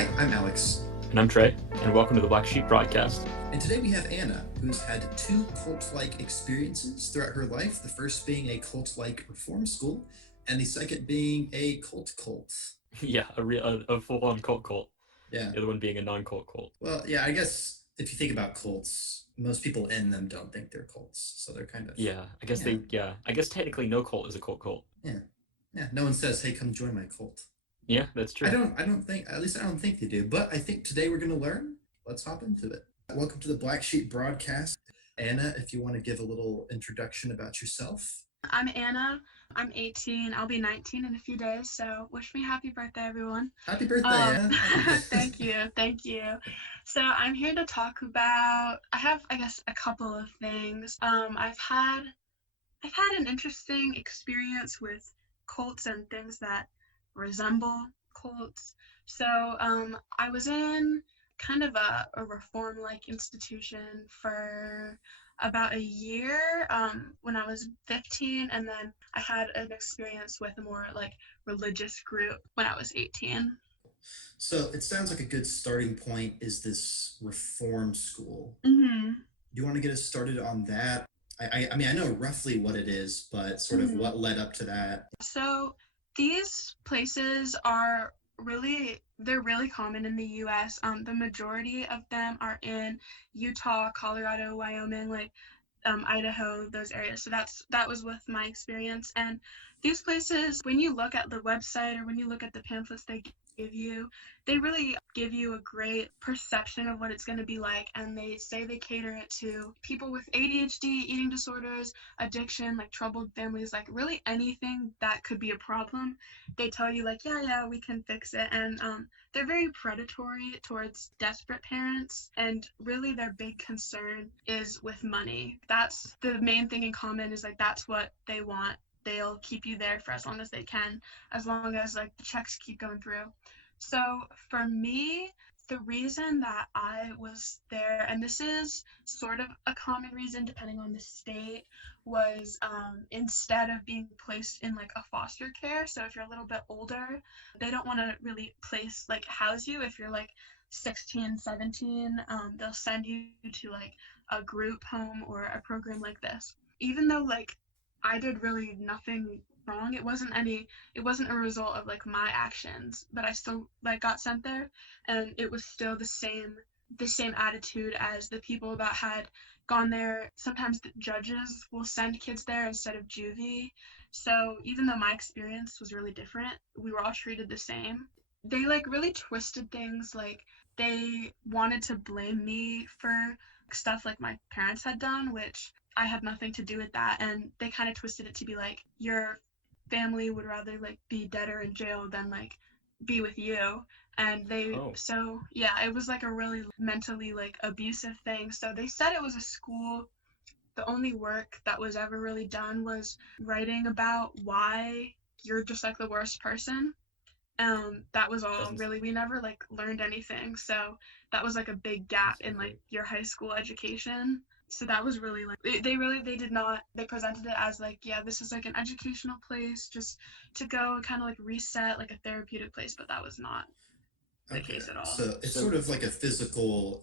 Hi, I'm Alex. And I'm Trey, and welcome to the BlackSheep broadcast. And today we have Anna, who's had two cult-like experiences throughout her life. The first being a cult-like reform school, and the second being a cult. Yeah, a full-on cult. Yeah. The other one being a non-cult cult. Well, yeah, I guess if you think about cults, most people in them don't think they're cults, so they're kind of. Yeah, I guess technically no cult is a cult. Yeah. Yeah. No one says, "Hey, come join my cult." Yeah, that's true. I don't think, at least I don't think they do, but I think today we're going to learn. Let's hop into it. Welcome to the Black Sheep broadcast. Anna, if you want to give a little introduction about yourself. I'm Anna. I'm 18. I'll be 19 in a few days, so wish me happy birthday, everyone. Happy birthday, Anna. Thank you. So I'm here to talk about, I have, I guess, a couple of things. I've had an interesting experience with cults and things that resemble cults. So I was in kind of a reform-like institution for about a year when I was 15, and then I had an experience with a more like religious group when I was 18. So it sounds like a good starting point is this reform school. Mm-hmm. Do you want to get us started on that? I mean, I know roughly what it is, but sort of what led up to that. So these places are they're really common in the U.S. The majority of them are in Utah, Colorado, Wyoming, Idaho, those areas. So that was with my experience. And these places, when you look at the website or when you look at the pamphlets they give you, they really give you a great perception of what it's going to be like. And they say they cater it to people with ADHD, eating disorders, addiction, like troubled families, like really anything that could be a problem. They tell you like, yeah, we can fix it. And they're very predatory towards desperate parents, and really their big concern is with money. That's the main thing in common, is like that's what they want. They'll keep you there for as long as they can, as long as like the checks keep going through. So for me, the reason that I was there, and this is sort of a common reason depending on the state, was instead of being placed in like a foster care. So if you're a little bit older, they don't want to really house you. If you're like 16, 17, they'll send you to like a group home or a program like this. Even though like I did really nothing wrong, it wasn't a result of like my actions, but I still like got sent there, and it was still the same attitude as the people that had gone there. Sometimes the judges will send kids there instead of juvie. So even though my experience was really different, we were all treated the same. They like really twisted things. Like they wanted to blame me for stuff like my parents had done, which I had nothing to do with that. And they kind of twisted it to be like, your family would rather like be dead or in jail than like be with you. And so yeah, it was like a really mentally like abusive thing. So they said it was a school. The only work that was ever really done was writing about why you're just like the worst person. That was all really. We never like learned anything. So that was like a big gap in like your high school education. So that was really like, they presented it as like, yeah, this is like an educational place just to go and kind of like reset, like a therapeutic place, but that was not the case at all. So it's sort of like a physical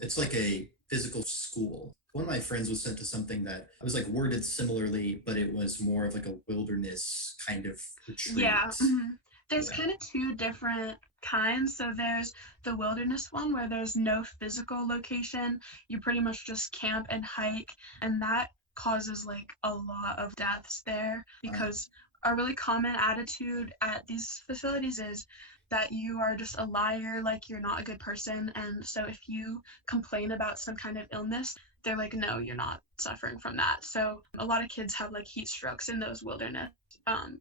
school. One of my friends was sent to something that was like worded similarly, but it was more of like a wilderness kind of retreat. Yeah. Mm-hmm. There's kind of two different kinds. So there's the wilderness one where there's no physical location. You pretty much just camp and hike, and that causes like a lot of deaths there, because a really common attitude at these facilities is that you are just a liar, like you're not a good person. And so if you complain about some kind of illness, they're like, no, you're not suffering from that. So a lot of kids have like heat strokes in those wilderness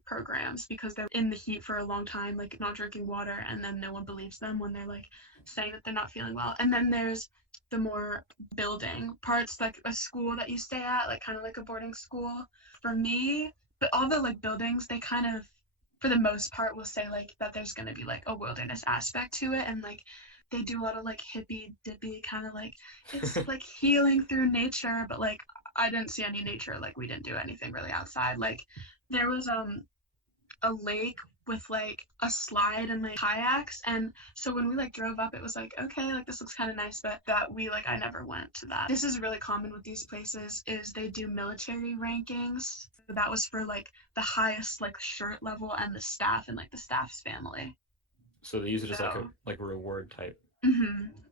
programs because they're in the heat for a long time, like not drinking water, and then no one believes them when they're like saying that they're not feeling well. And then there's the more building parts, like a school that you stay at, like kind of like a boarding school. For me, but all the like buildings, they kind of, for the most part, will say like that there's going to be like a wilderness aspect to it, and like they do a lot of like hippy dippy kind of like, it's like healing through nature, but like I didn't see any nature. Like we didn't do anything really outside. Like there was a lake with like a slide and like kayaks. And so when we like drove up, it was like, okay, like this looks kind of nice, but that we like, I never went to that. This is really common with these places is they do military rankings. That was for like the highest like shirt level and the staff and like the staff's family. So they use it as like a So reward type.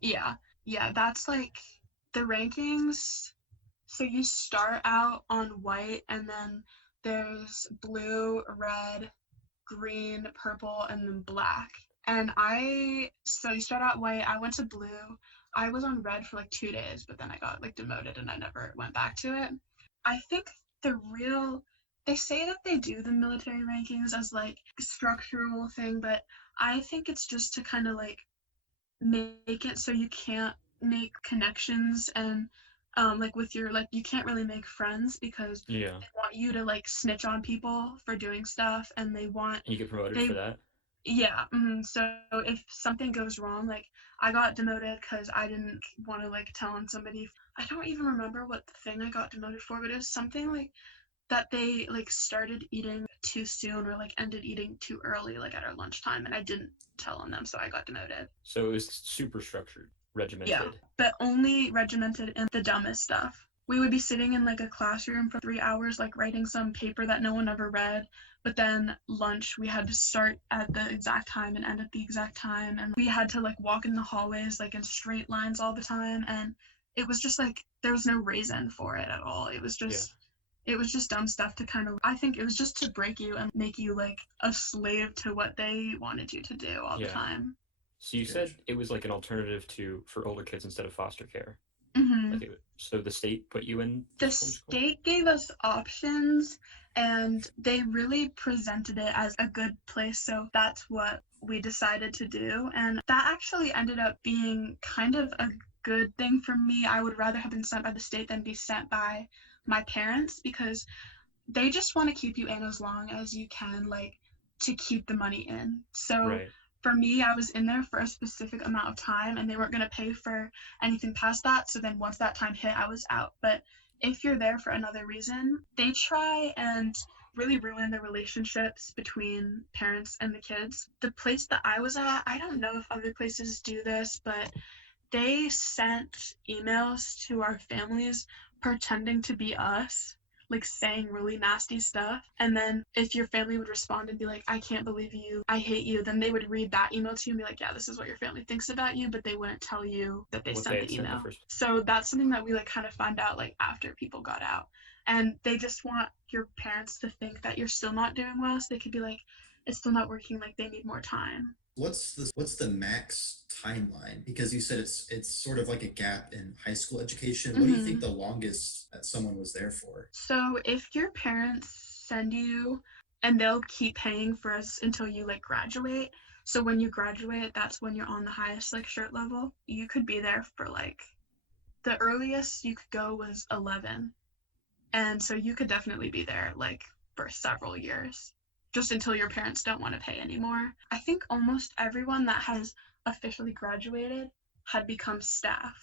yeah, yeah, that's like the rankings. So you start out on white, and then there's blue, red, green, purple, and then black. And so you start out white. I went to blue. I was on red for like 2 days, but then I got like demoted and I never went back to it. I think they say that they do the military rankings as like a structural thing, but I think it's just to kind of like make it so you can't make connections and like with your like you can't really make friends because Yeah. they want you to like snitch on people for doing stuff and they want And you get promoted they for that? yeah so if something goes wrong, like I got demoted because I didn't want to like tell on somebody. I don't even remember what the thing I got demoted for, but it was something like that they like started eating too soon or like ended eating too early like at our lunchtime, and I didn't tell on them, so I got demoted. So it was super structured, Yeah, regimented. but only regimented in the dumbest stuff. We would be sitting in like a classroom for 3 hours, like writing some paper that no one ever read. But then lunch, we had to start at the exact time and end at the exact time. And we had to like walk in the hallways like in straight lines all the time. And it was just like, there was no reason for it at all. It was just dumb stuff to kind of, I think it was just to break you and make you like a slave to what they wanted you to do all the time. So you said it was like an alternative for older kids instead of foster care. Mm-hmm. So the state put you in The this homeschool? state gave us options and they really presented it as a good place, so that's what we decided to do. And that actually ended up being kind of a good thing for me. I would rather have been sent by the state than be sent by my parents because they just want to keep you in as long as you can, like to keep the money in. So Right. for me, I was in there for a specific amount of time and they weren't going to pay for anything past that. So then once that time hit, I was out. But if you're there for another reason, they try and really ruin the relationships between parents and the kids. The place that I was at, I don't know if other places do this, but they sent emails to our families pretending to be us, like saying really nasty stuff. And then if your family would respond and be like, I can't believe you, I hate you, then they would read that email to you and be like, yeah, this is what your family thinks about you, but they wouldn't tell you that they sent the email. So that's something that we like kind of find out like after people got out. And they just want your parents to think that you're still not doing well, so they could be like, it's still not working, like they need more time. What's the max timeline? Because you said it's sort of like a gap in high school education. What do you think the longest that someone was there for? So if your parents send you, and they'll keep paying for us until you like graduate. So when you graduate, that's when you're on the highest like shirt level. You could be there for like the earliest you could go was 11. And so you could definitely be there like for several years, just until your parents don't want to pay anymore. I think almost everyone that has officially graduated had become staff.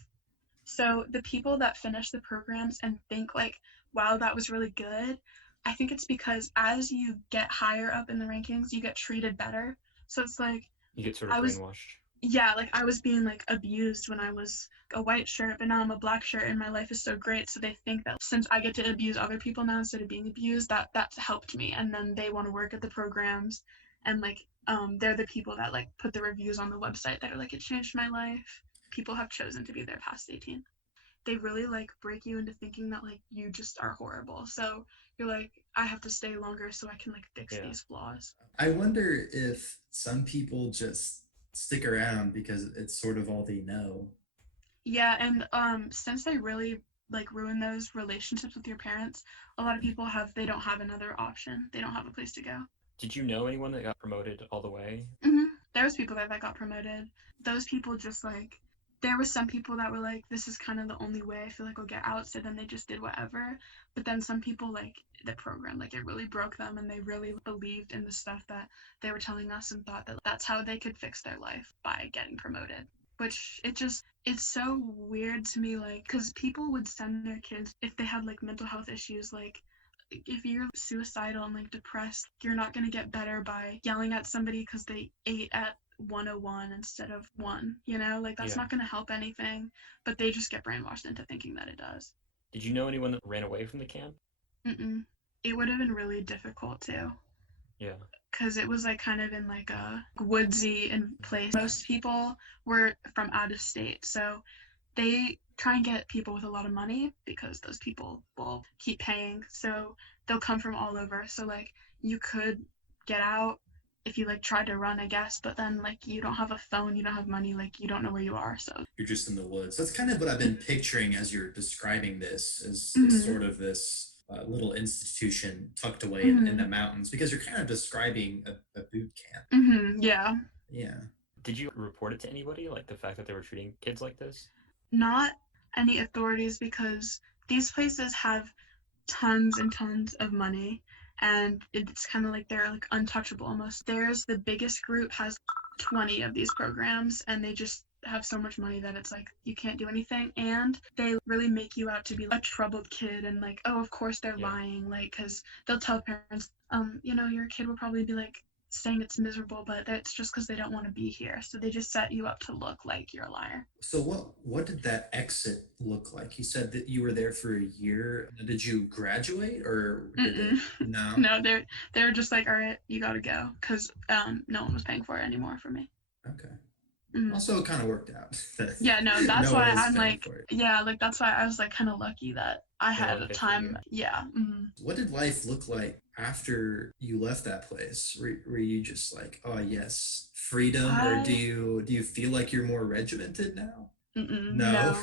So the people that finish the programs and think like, wow, that was really good, I think it's because as you get higher up in the rankings, you get treated better. So it's like you get sort of brainwashed. Yeah, like I was being like abused when I was a white shirt, but now I'm a black shirt and my life is so great. So they think that since I get to abuse other people now instead of being abused, that's helped me. And then they want to work at the programs and like they're the people that like put the reviews on the website that are like, it changed my life. People have chosen to be there past 18. They really like break you into thinking that like you just are horrible. So you're like, I have to stay longer so I can like fix these flaws. I wonder if some people just stick around because it's sort of all they know. Yeah, and since they really like ruin those relationships with your parents, a lot of people they don't have another option. They don't have a place to go. Did you know anyone that got promoted all the way? There was people that got promoted. Those people just like, there was some people that were like, this is kind of the only way I feel like I'll get out, so then they just did whatever. But then some people like the program, like it really broke them and they really believed in the stuff that they were telling us and thought that that's how they could fix their life by getting promoted. Which it's so weird to me, like, because people would send their kids if they had like mental health issues, like if you're suicidal and like depressed, you're not going to get better by yelling at somebody because they ate at 101 instead of 1, you know, like that's Yeah. not going to help anything, but they just get brainwashed into thinking that it does. Did you know anyone that ran away from the camp? Mm-mm. It would have been really difficult too, Yeah. because it was like kind of in like a woodsy place. Most people were from out of state, so they try and get people with a lot of money because those people will keep paying. So they'll come from all over. So like you could get out if you like tried to run, I guess, but then like you don't have a phone, you don't have money, like you don't know where you are. So You're just in the woods. That's kind of what I've been picturing as you're describing this, is mm-hmm. sort of this little institution tucked away in the Mm-hmm. mountains, because you're kind of describing a boot camp. Mm-hmm. Yeah. Yeah. Did you report it to anybody, like the fact that they were treating kids like this? Not any authorities, because these places have tons and tons of money, and it's kind of like they're like untouchable almost. There's the biggest group has 20 of these programs, and they just have so much money that it's like you can't do anything, and they really make you out to be a troubled kid, and like, oh, of course they're lying, like, because they'll tell parents, you know, your kid will probably be like saying it's miserable, but that's just because they don't want to be here, so they just set you up to look like you're a liar. So what did that exit look like? You said that you were there for a year. Did you graduate, or did they? Mm-mm. No. No, they were just like, all right, you gotta go, because no one was paying for it anymore for me. Okay. Mm. Also, it kind of worked out. Yeah, no, that's No one why was I'm paying like, for it. yeah, like that's why I was like kind of lucky that I They had weren't a good for time. you. Yeah. Mm-hmm. What did life look like after you left that place? Were you just like, oh yes, freedom, or do I you feel like you're more regimented now? No. no,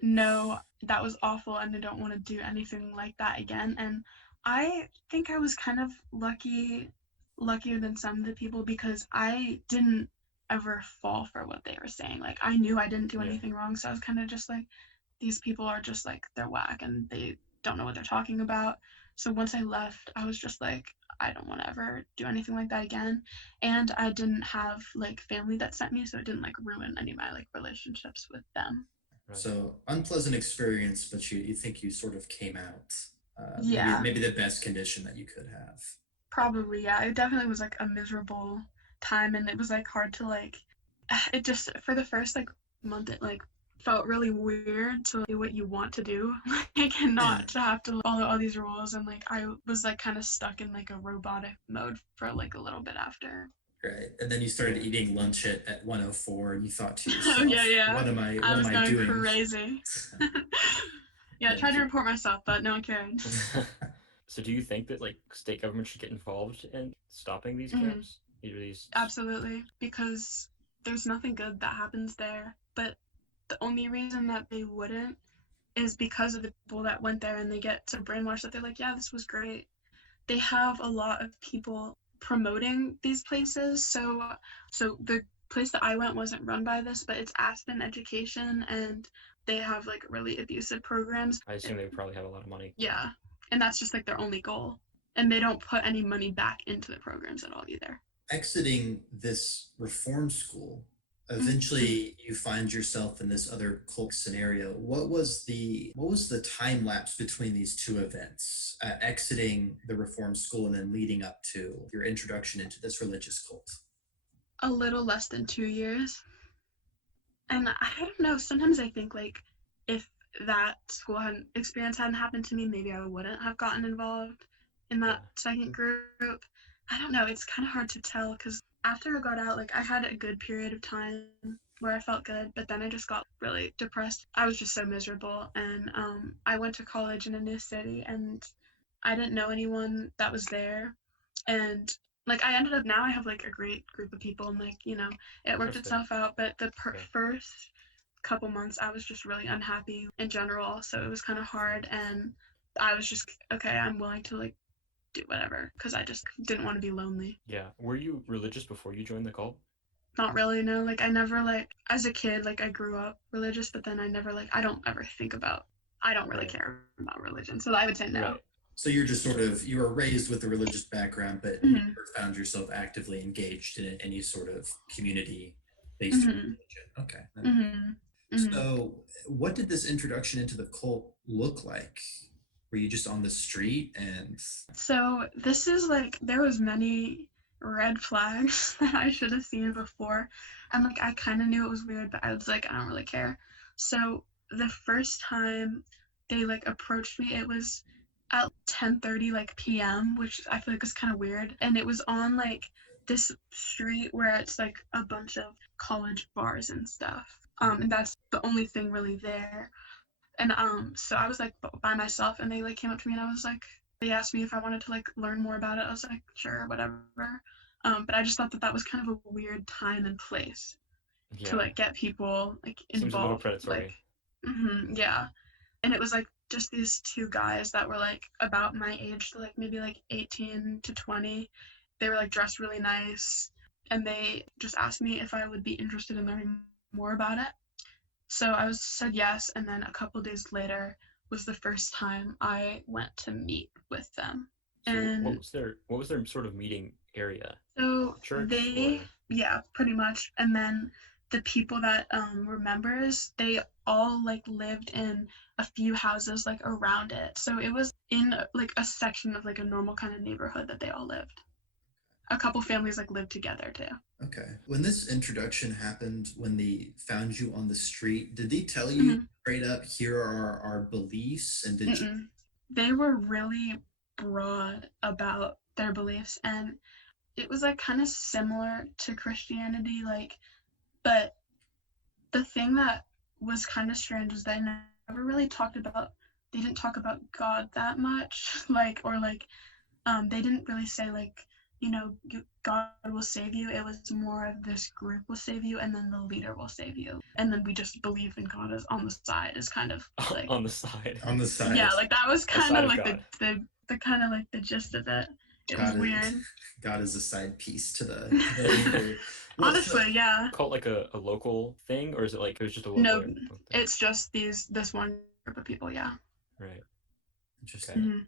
no, that was awful, and I don't want to do anything like that again. And I think I was kind of luckier than some of the people, because I didn't ever fall for what they were saying. Like I knew I didn't do Yeah. anything wrong, so I was kind of just like, these people are just like, they're whack and they don't know what they're talking about. So once I left, I was just like, I don't want to ever do anything like that again. And I didn't have like family that sent me, so it didn't like ruin any of my like relationships with them. Right. So unpleasant experience, but you think you sort of came out Yeah, maybe the best condition that you could have. probably. Yeah, it definitely was like a miserable time, and it was like hard to like, it just, for the first like month, it like felt really weird to do what you want to do, like, and Yeah. not to have to follow all these rules. And like I was like kind of stuck in like a robotic mode for like a little bit after. Right. And then you started eating lunch at 104, and you thought to Oh yeah, yourself, yeah. what I am was I going doing? crazy. Yeah, I tried to report myself, but no one cared. So do you think that like state government should get involved in stopping these Mhm. camps? Either these. Absolutely, because there's nothing good that happens there. But the only reason that they wouldn't is because of the people that went there, and they get so brainwashed that they're like, yeah, this was great. They have a lot of people promoting these places. So the place that I went wasn't run by this, but it's Aspen Education, and they have like really abusive programs. I assume they would probably have a lot of money. Yeah, and that's just like their only goal. And they don't put any money back into the programs at all either. Exiting this reform school, eventually you find yourself in this other cult scenario. What was the time lapse between these two events, exiting the reform school and then leading up to your introduction into this religious cult? A little less than 2 years. And I don't know, sometimes I think like if that experience hadn't happened to me, maybe I wouldn't have gotten involved in that second group. I don't know, it's kind of hard to tell, because after I got out, like I had a good period of time where I felt good, but then I just got really depressed. I was just so miserable, and I went to college in a new city, and I didn't know anyone that was there, and like I ended up, now I have like a great group of people, and like, you know, it worked itself out. But the first couple months I was just really unhappy in general, so it was kind of hard, and I was just, okay, I'm willing to like do whatever, because I just didn't want to be lonely. Yeah. Were you religious before you joined the cult? Not really, no. Like I never, like as a kid, like I grew up religious, but then I never, like I don't ever think about, I don't really care about religion, so I would say no. Right. So you're just sort of, you were raised with a religious background, but you never found yourself actively engaged in any sort of community-based religion. Okay. So what did this introduction into the cult look like? Were you just on the street and So this is like there was many red flags that I should have seen before. And like I kind of knew it was weird, but I was like, I don't really care. So the first time they like approached me, it was at 10:30 like p.m., which I feel like is kind of weird. And it was on like this street where it's like a bunch of college bars and stuff. And that's the only thing really there. And so I was like by myself, and they like came up to me, and I was like, they asked me if I wanted to like learn more about it. I was like, sure, whatever. But I just thought that that was kind of a weird time and place to Yeah. like get people like Seems a little involved. Like, predatory. yeah. And it was like just these two guys that were like about my age, so like maybe like 18 to 20. They were like dressed really nice, and they just asked me if I would be interested in learning more about it. So I said yes, and then a couple days later was the first time I went to meet with them. So And what was their sort of meeting area? so Church or yeah, pretty much. And then the people that were members, they all like lived in a few houses like around it. So it was in like a section of like a normal kind of neighborhood that they all lived. A couple families like lived together too. okay? When this introduction happened, when they found you on the street, did they tell you Mhm. straight up, here are our beliefs? And did you, Mm-mm. They were really broad about their beliefs, and it was like kind of similar to Christianity, like, but the thing that was kind of strange was they never really talked about, they didn't talk about God that much, like, or like, they didn't really say like, God will save you. It was more of this group will save you, and then the leader will save you, and then we just believe in God as on the side is kind of like on the side? on the yeah, side? like that was kind Aside of of like God. the kind of like the gist of it. It was God is weird. God is a side piece to the leader. Well, so Honestly, yeah. Call it like a local thing, or is it like it was just a No, local thing? it's just this one group of people, yeah. Right. interesting. Okay. Hmm.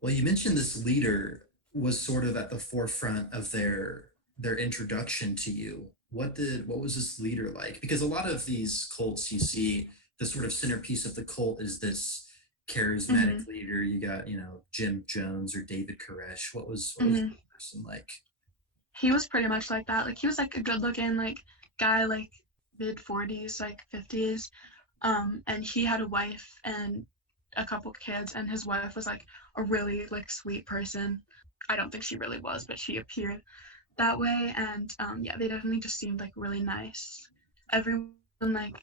Well, you mentioned this leader was sort of at the forefront of their introduction to you. What was this leader like? Because a lot of these cults you see, the sort of centerpiece of the cult is this Hmm. charismatic leader. You got, Jim Jones or David Koresh. What was Hmm. that person like? He was pretty much like that. Like he was like a good looking like guy, like mid 40s, like 50s. And he had a wife and a couple kids, and his wife was like a really like sweet person. I don't think she really was, but she appeared that way. And yeah, they definitely just seemed like really nice. Everyone like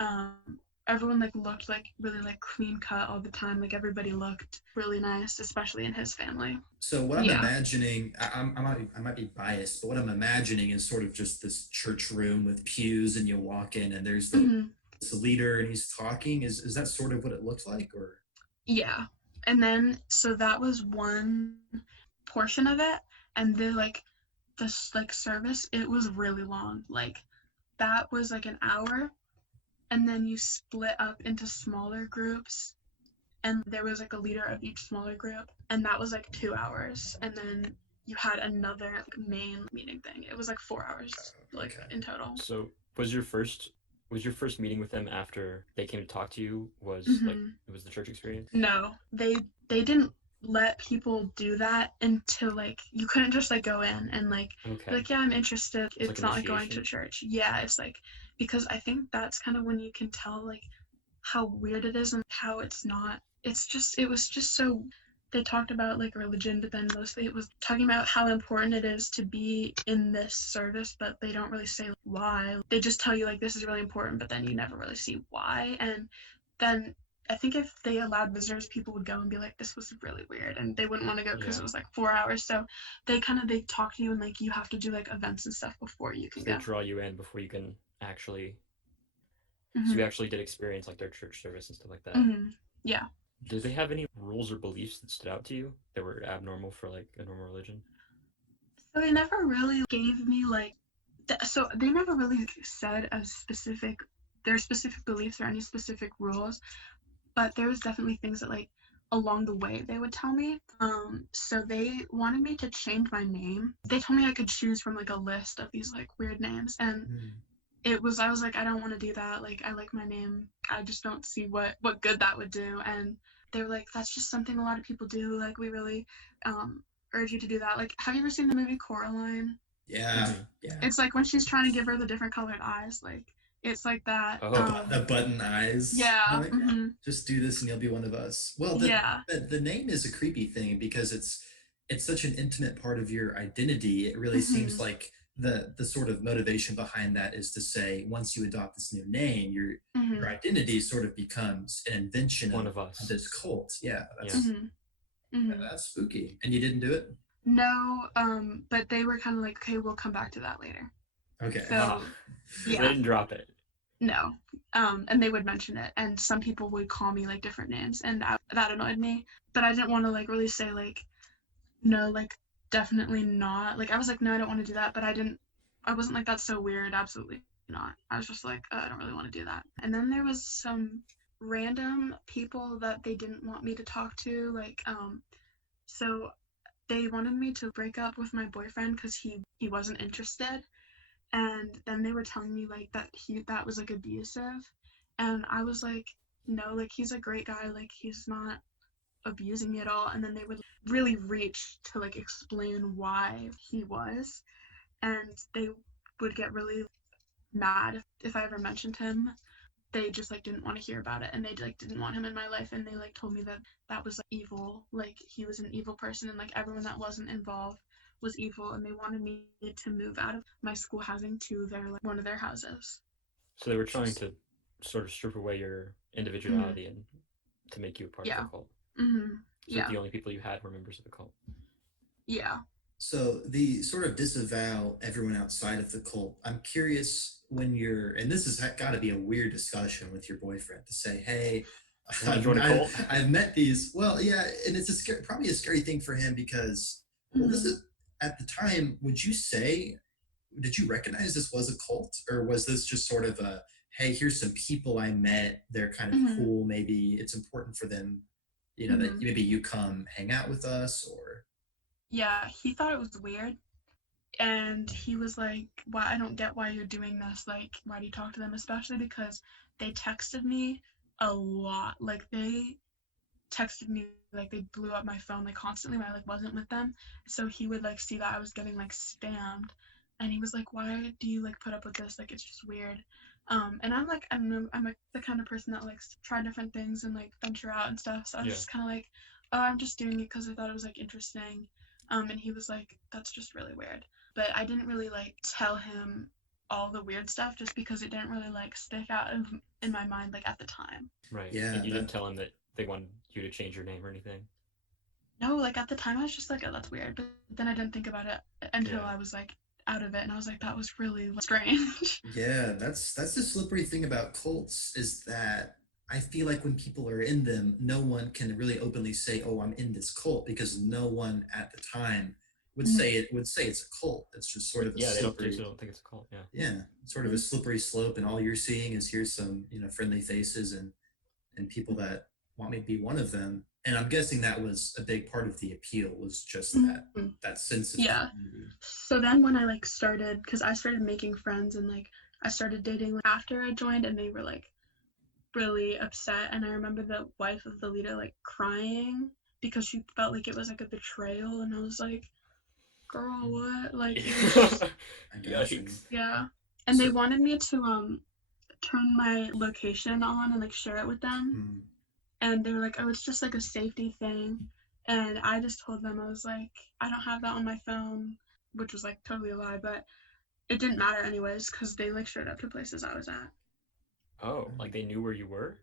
um everyone like looked like really like clean cut all the time. Like everybody looked really nice, especially in his family. So what I'm Yeah. imagining, I might be biased, but what I'm imagining is sort of just this church room with pews, and you walk in, and there's Hmm. this leader, and he's talking. Is that sort of what it looked like, or? Yeah. And then so that was one portion of it, and the like this like service, it was really long. Like that was like an hour, and then you split up into smaller groups, and there was like a leader of each smaller group, and that was like 2 hours, and then you had another like, main meeting thing. It was like 4 hours like Okay. in total. So was your first meeting with them after they came to talk to you was like Hmm. it was the church experience? No, they didn't let people do that until like you couldn't just like go in and like be Okay. like, yeah, I'm interested. It's like It's not like going to initiation. church. Yeah, it's like because I think that's kind of when you can tell like how weird it is and how it's not. It was just so they talked about like religion, but then mostly it was talking about how important it is to be in this service, but they don't really say why. They just tell you like this is really important, but then you never really see why. And then I think if they allowed visitors, people would go and be like, this was really weird, and they wouldn't want to go because Yeah. it was like 4 hours. So they talk to you, and like you have to do like events and stuff before you can So they go. draw you in before you can actually. So Hmm. you actually did experience like their church service and stuff like that. Hmm. Yeah. Did they have any rules or beliefs that stood out to you that were abnormal for like a normal religion? So they never really gave me like so they never really said a specific their specific beliefs or any specific rules, but there was definitely things that like along the way they would tell me. So they wanted me to change my name. They told me I could choose from like a list of these like weird names, and Hmm. I was like, I don't want to do that. Like I like my name. I just don't see what good that would do. And they were like, that's just something a lot of people do. Like, we really urge you to do that. Like, have you ever seen the movie Coraline? Yeah, yeah. It's like when she's trying to give her the different colored eyes, like it's like that. Oh. The button eyes. Yeah. Like, just do this and you'll be one of us. Well, Yeah. the name is a creepy thing because it's such an intimate part of your identity. It really seems like the sort of motivation behind that is to say once you adopt this new name, your identity sort of becomes an invention One of of us. this cult. Yeah, that's spooky. And you didn't do it? No, but they were kind of like, okay, we'll come back to that later. Okay. So, They yeah. didn't drop it. No. And they would mention it, and some people would call me like different names, and that annoyed me. But I didn't want to like really say like, no, like definitely not. Like I was like, no, I don't want to do that, but I wasn't like, that's so weird, absolutely not. I was just like, I don't really want to do that. And then there was some random people that they didn't want me to talk to, like so they wanted me to break up with my boyfriend because he wasn't interested, and then they were telling me like that was like abusive, and I was like, no, like he's a great guy, like he's not abusing me at all. And then they would really reach to like explain why he was, and they would get really mad if I ever mentioned him. They just like didn't want to hear about it, and they like didn't want him in my life, and they like told me that was like evil, like he was an evil person, and like everyone that wasn't involved was evil, and they wanted me to move out of my school housing to their like one of their houses. So they were trying to sort of strip away your individuality and to make you a part of the cult. So the only people you had were members of the cult. Yeah. So the sort of disavow everyone outside of the cult. I'm curious when and this has got to be a weird discussion with your boyfriend to say, hey, I've met these. Well, yeah, and it's probably a scary thing for him because, well, this is at the time. Did you recognize this was a cult, or was this just sort of a, hey, here's some people I met. They're kind of cool. Maybe it's important for them, that maybe you come hang out with us, or. Yeah, he thought it was weird, and he was like, why, I don't get why you're doing this, like why do you talk to them, especially because they texted me a lot. Like they texted me, like they blew up my phone like constantly when I like wasn't with them, so he would like see that I was getting like spammed, and he was like, why do you like put up with this, like it's just weird. And I'm like, I don't know, I'm like the kind of person that likes to try different things and like venture out and stuff, so I was just kind of like, oh, I'm just doing it because I thought it was like interesting. And he was like, that's just really weird. But I didn't really like tell him all the weird stuff just because it didn't really like stick out in my mind like at the time. Right. Yeah. And you didn't tell him that they wanted you to change your name or anything? No, like at the time I was just like, oh, that's weird. But then I didn't think about it until I was like out of it, and I was like, that was really strange. Yeah, that's the slippery thing about cults is that I feel like when people are in them, no one can really openly say, "Oh, I'm in this cult," because no one at the time would say it's a cult. It's just sort of a slippery. They don't think it's a cult. Yeah. Yeah, sort of a slippery slope, and all you're seeing is here's some friendly faces and people that want me to be one of them. And I'm guessing that was a big part of the appeal, was just that sense of community. So then when I like started, because I started making friends and like I started dating like, after I joined, and they were like really upset, and I remember the wife of the leader like crying because she felt like it was like a betrayal, and I was like, girl, what? Like yeah. And they wanted me to turn my location on and like share it with them. And they were like, oh, it's just like a safety thing. And I just told them, I was like, I don't have that on my phone, which was like totally a lie, but it didn't matter anyways because they like showed up to places I was at. Oh, like they knew where you were?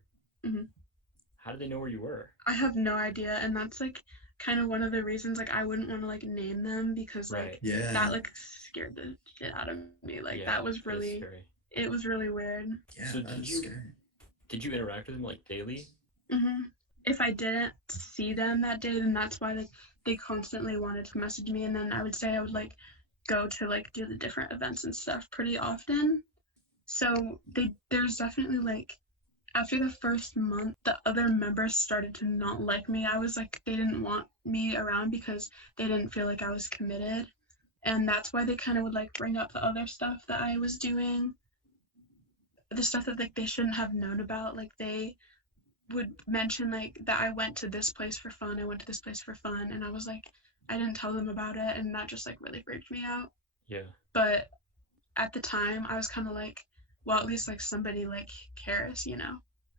How did they know where you were? I have no idea, and that's like kind of one of the reasons like I wouldn't want to like name them because like that like scared the shit out of me. Like that was really scary. It was really weird. Yeah, so did you interact with them like daily? If I didn't see them that day, then that's why like they constantly wanted to message me, and then I would say I would like go to like do the different events and stuff pretty often. So there's definitely like after the first month, the other members started to not like me. I was like, they didn't want me around because they didn't feel like I was committed. And that's why they kind of would like bring up the other stuff that I was doing, the stuff that like they shouldn't have known about. Like they would mention like that I went to this place for fun, I went to this place for fun, and I was like, I didn't tell them about it, and that just like really freaked me out. Yeah. But at the time, I was kind of like, well, at least like somebody like cares, you know.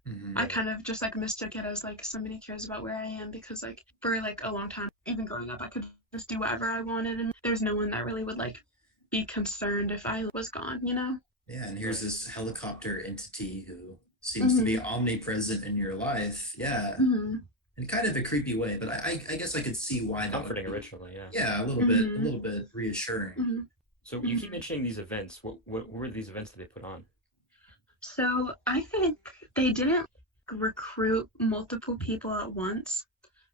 Mm-hmm. I kind of just like mistook it as like somebody cares about where I am, because like for like a long time, even growing up, I could just do whatever I wanted, and there's no one that really would like be concerned if I was gone, you know? Yeah, and here's this helicopter entity who seems to be omnipresent in your life. Yeah, in kind of a creepy way, but I guess I could see why that would comforting be, originally. Yeah. Yeah, a little bit reassuring. So you keep mentioning these events. What were these events that they put on? So I think they didn't recruit multiple people at once.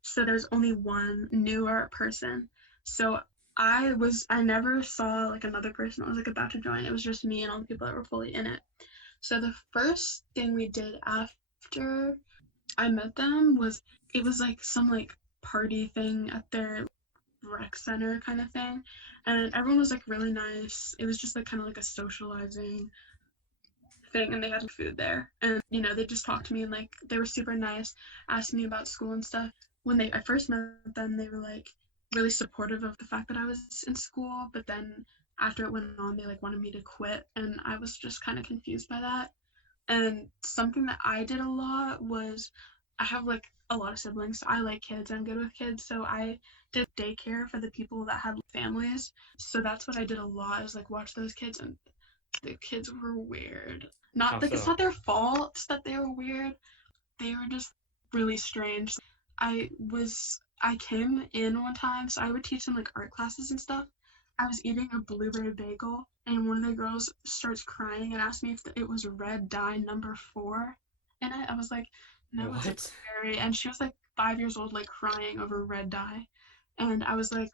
So there's only one newer person. So I never saw like another person that was like about to join. It was just me and all the people that were fully in it. So the first thing we did after I met them was, it was like some like party thing at their rec center kind of thing, and everyone was like really nice. It was just like kind of like a socializing thing, and they had food there, and you know, they just talked to me, and like they were super nice, asked me about school and stuff. When I first met them, they were like really supportive of the fact that I was in school, but then after it went on, they like wanted me to quit, and I was just kind of confused by that. And something that I did a lot was, I have like a lot of siblings, so I like kids, I'm good with kids, so I did daycare for the people that had families. So that's what I did a lot, is like watch those kids, and the kids were weird. Not like, it's not their fault that they were weird. They were just really strange. I came in one time, so I would teach them like art classes and stuff. I was eating a blueberry bagel, and one of the girls starts crying and asked me if it was red dye number 4 in it. I was like, no, what? it's a blueberry. And she was like 5 years old, like crying over red dye. And I was like,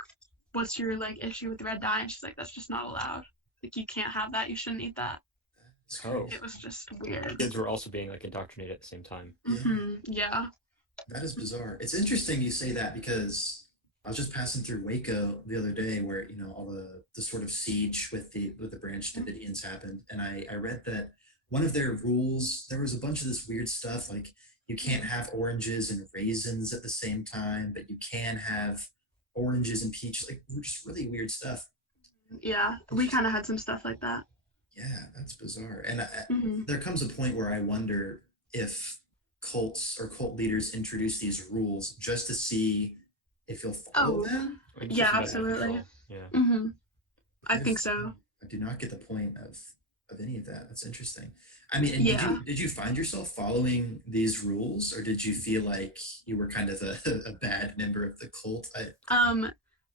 what's your like issue with red dye? And she's like, that's just not allowed. Like, you can't have that. You shouldn't eat that. Oh. It was just weird. Kids were also being like indoctrinated at the same time. Yeah. That is bizarre. It's interesting you say that, because I was just passing through Waco the other day, where all the sort of siege with the Branch Davidians happened, and I read that one of their rules, there was a bunch of this weird stuff, like you can't have oranges and raisins at the same time, but you can have oranges and peaches, like just really weird stuff. Yeah, we kind of had some stuff like that. Yeah, that's bizarre. And there comes a point where I wonder if cults or cult leaders introduce these rules just to see if you'll follow them. Like, yeah, absolutely. Yeah. I think so. I do not get the point of any of that. That's interesting. I mean, and did you find yourself following these rules, or did you feel like you were kind of a bad member of the cult?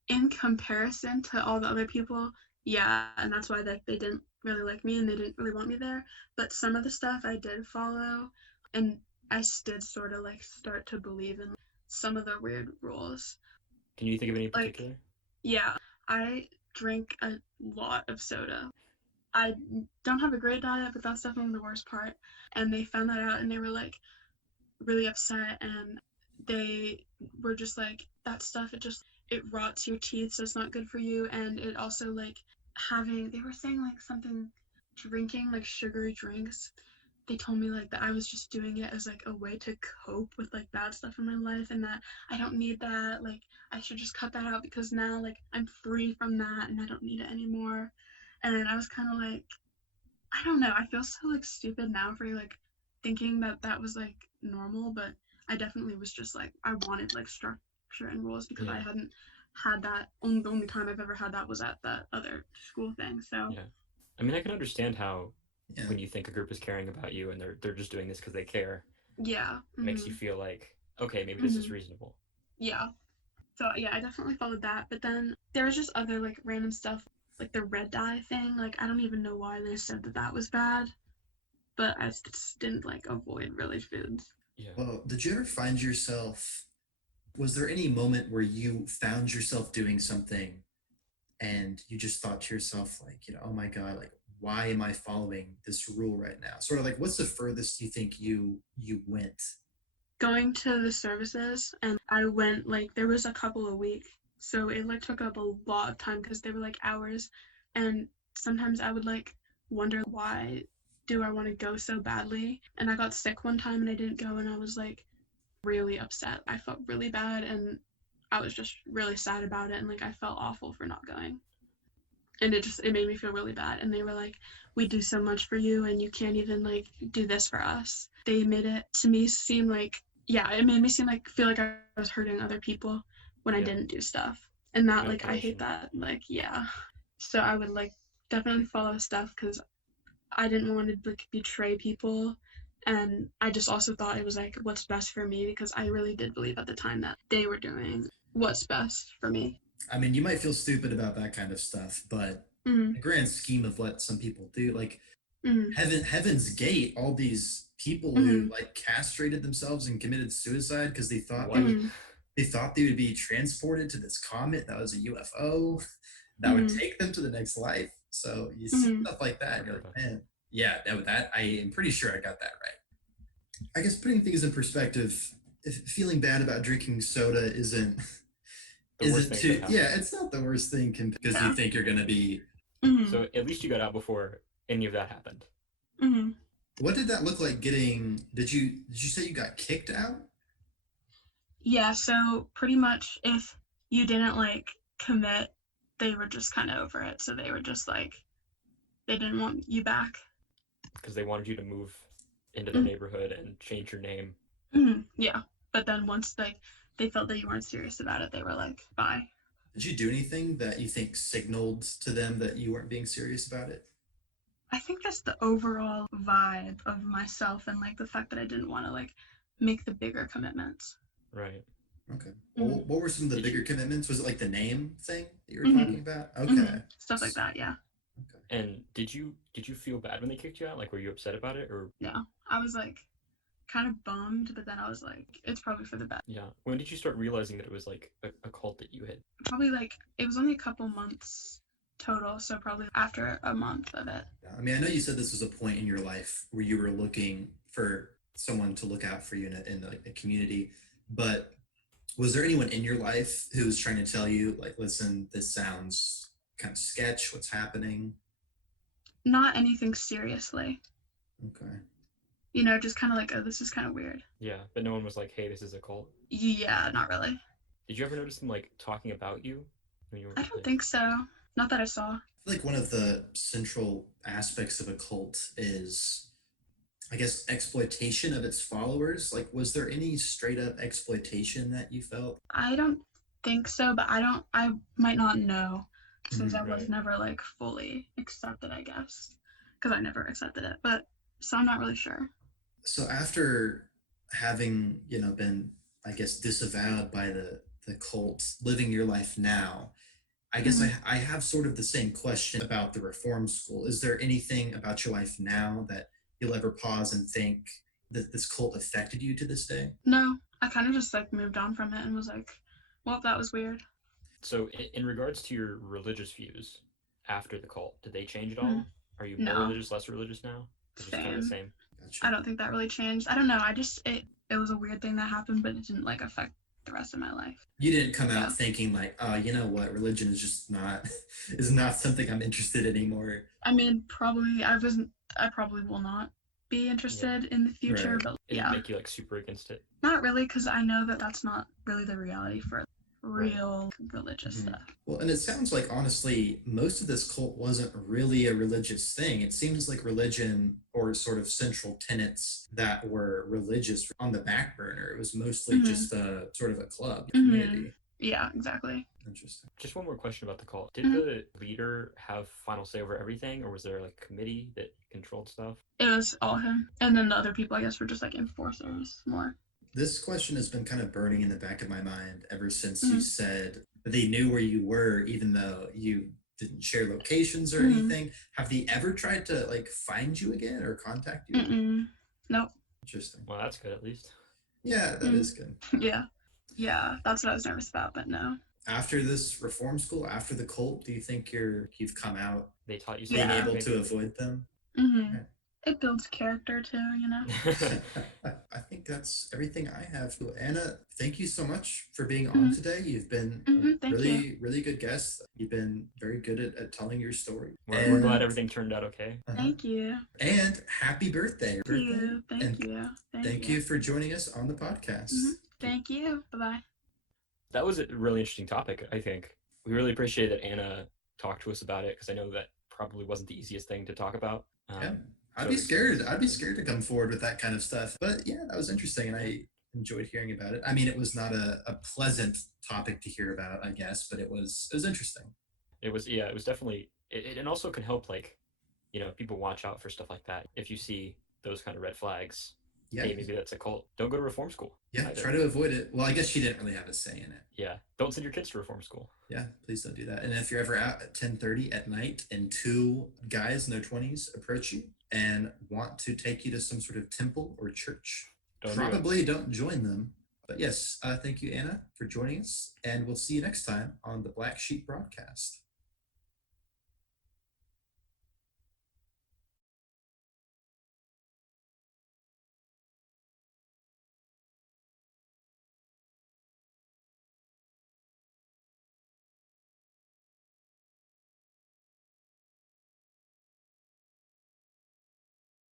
In comparison to all the other people, yeah, and that's why they didn't really like me, and they didn't really want me there. But some of the stuff I did follow, and I did sort of like start to believe in some of the weird rules. Can you think of any in particular? Like, yeah, I drink a lot of soda. I don't have a great diet, but that's definitely the worst part. And they found that out, and they were like really upset, and they were just like, that stuff, it rots your teeth, so it's not good for you. And it also like they were saying like something, drinking like sugary drinks, they told me like that I was just doing it as like a way to cope with like bad stuff in my life, and that I don't need that, like I should just cut that out, because now like I'm free from that and I don't need it anymore. And I was kind of like, I don't know, I feel so like stupid now for like thinking that was like normal, but I definitely was just like, I wanted like structure and rules, because I hadn't had that. The only time I've ever had that was at that other school thing. So yeah, I mean, I can understand how when you think a group is caring about you and they're just doing this because they care, it makes you feel like, okay, maybe this is reasonable. Yeah. So yeah, I definitely followed that. But then there was just other like random stuff, like the red dye thing. Like, I don't even know why they said that was bad, but I just didn't like avoid really foods. Yeah. Well, did you ever find yourself, was there any moment where you found yourself doing something and you just thought to yourself, like, oh my God, like, why am I following this rule right now? Sort of like, what's the furthest you think you went? Going to the services, and I went like, there was a couple a week, so it like took up a lot of time, because they were like hours, and sometimes I would like wonder why do I want to go so badly? And I got sick one time and I didn't go, and I was like really upset. I felt really bad, and I was just really sad about it, and like I felt awful for not going. And it made me feel really bad. And they were like, we do so much for you and you can't even like do this for us. They made it to me seem like, yeah, it made me seem like feel like I was hurting other people when I didn't do stuff. And that like I hate that. Like, yeah. So I would like definitely follow stuff because I didn't want to like betray people. And I just also thought it was like what's best for me, because I really did believe at the time that they were doing what's best for me. I mean, you might feel stupid about that kind of stuff, but the grand scheme of what some people do, like Heaven's Gate, all these people who like castrated themselves and committed suicide because they thought they thought they would be transported to this comet that was a UFO that would take them to the next life. So you see stuff like that, and you're like, man, yeah, that I am pretty sure I got that right. I guess putting things in perspective, feeling bad about drinking soda isn't it's not the worst thing because you think you're gonna be. So at least you got out before any of that happened. What did that look like getting? Did you say you got kicked out? Yeah, so pretty much if you didn't like commit, they were just kind of over it. So they were just like, they didn't want you back. Because they wanted you to move into their neighborhood and change your name. Yeah, but then once they felt that you weren't serious about it, they were like, bye. Did you do anything that you think signaled to them that you weren't being serious about it? I think just the overall vibe of myself and like the fact that I didn't want to like make the bigger commitments. Right. Okay. Well, what were some of the bigger commitments? Was it like the name thing that you were talking about? Okay. Stuff like that, yeah. Okay. And did you feel bad when they kicked you out? Like, were you upset about it, or? No, I was like kind of bummed, but then I was like, it's probably for the best. Yeah. When did you start realizing that it was like a cult that you had? Probably like, it was only a couple months total, so probably after a month of it. I mean, I know you said this was a point in your life where you were looking for someone to look out for you in a community, but was there anyone in your life who was trying to tell you, like, listen, this sounds kind of sketch, what's happening? Not anything seriously. Okay. You know, just kind of like, oh, this is kind of weird. Yeah, but no one was like, hey, this is a cult? Yeah, not really. Did you ever notice them, like, talking about you when you were I don't think so. Not that I saw. I feel like one of the central aspects of a cult is, I guess, exploitation of its followers. Like, was there any straight up exploitation that you felt? I don't think so, but I might not know, since I was never like fully accepted, I guess, because I never accepted it, but so I'm not really sure. So after having, been, I guess, disavowed by the cult, living your life now, I guess I have sort of the same question about the reform school. Is there anything about your life now that you'll ever pause and think that this cult affected you to this day? No, I kind of just like moved on from it and was like, well, that was weird. So in regards to your religious views after the cult, did they change at all? Are you more religious, less religious now? Just kind of the same? Gotcha. I don't think that really changed. I don't know. It was a weird thing that happened, but it didn't like affect the rest of my life. You didn't come out thinking like, oh, you know what, religion is just not something I'm interested in anymore. I mean, I probably will not be interested in the future, but it didn't make you like super against it? Not really, because I know that that's not really the reality for real religious stuff. Well, and it sounds like, honestly, most of this cult wasn't really a religious thing. It seems like religion, or sort of central tenets that were religious, on the back burner. It was mostly just a sort of a club community. Yeah, exactly. Interesting. Just one more question about the cult. Did the leader have final say over everything, or was there like a committee that controlled stuff? It was all him. And then the other people, I guess, were just like enforcers more. This question has been kind of burning in the back of my mind ever since you said they knew where you were, even though you didn't share locations or anything. Have they ever tried to like find you again or contact you? Nope. Interesting. Well, that's good at least. Yeah, that is good. Yeah, that's what I was nervous about, but no. After this reform school, after the cult, do you think you've come out? They taught you being able to avoid them? Mm-hmm. it builds character too, you know. I think that's everything I have. Anna, thank you so much for being on today. You've been a really, really good guest. You've been very good at telling your story. We're glad everything turned out okay. Thank you. And happy birthday. Thank you. Thank you for joining us on the podcast. Thank you. Bye-bye. That was a really interesting topic, I think. We really appreciate that Anna talked to us about it, because I know that probably wasn't the easiest thing to talk about. Yeah. I'd be scared to come forward with that kind of stuff. But yeah, that was interesting, and I enjoyed hearing about it. I mean, it was not a pleasant topic to hear about, I guess, but it was interesting. It was definitely, it also can help, like, you know, people watch out for stuff like that. If you see those kind of red flags, hey, maybe that's a cult. Don't go to reform school. Yeah, try to avoid it. Well, I guess she didn't really have a say in it. Yeah, don't send your kids to reform school. Yeah, please don't do that. And if you're ever out at 10:30 at night and two guys in their 20s approach you and want to take you to some sort of temple or church, don't join them. But yes, thank you, Anna, for joining us. And we'll see you next time on the Black Sheep broadcast.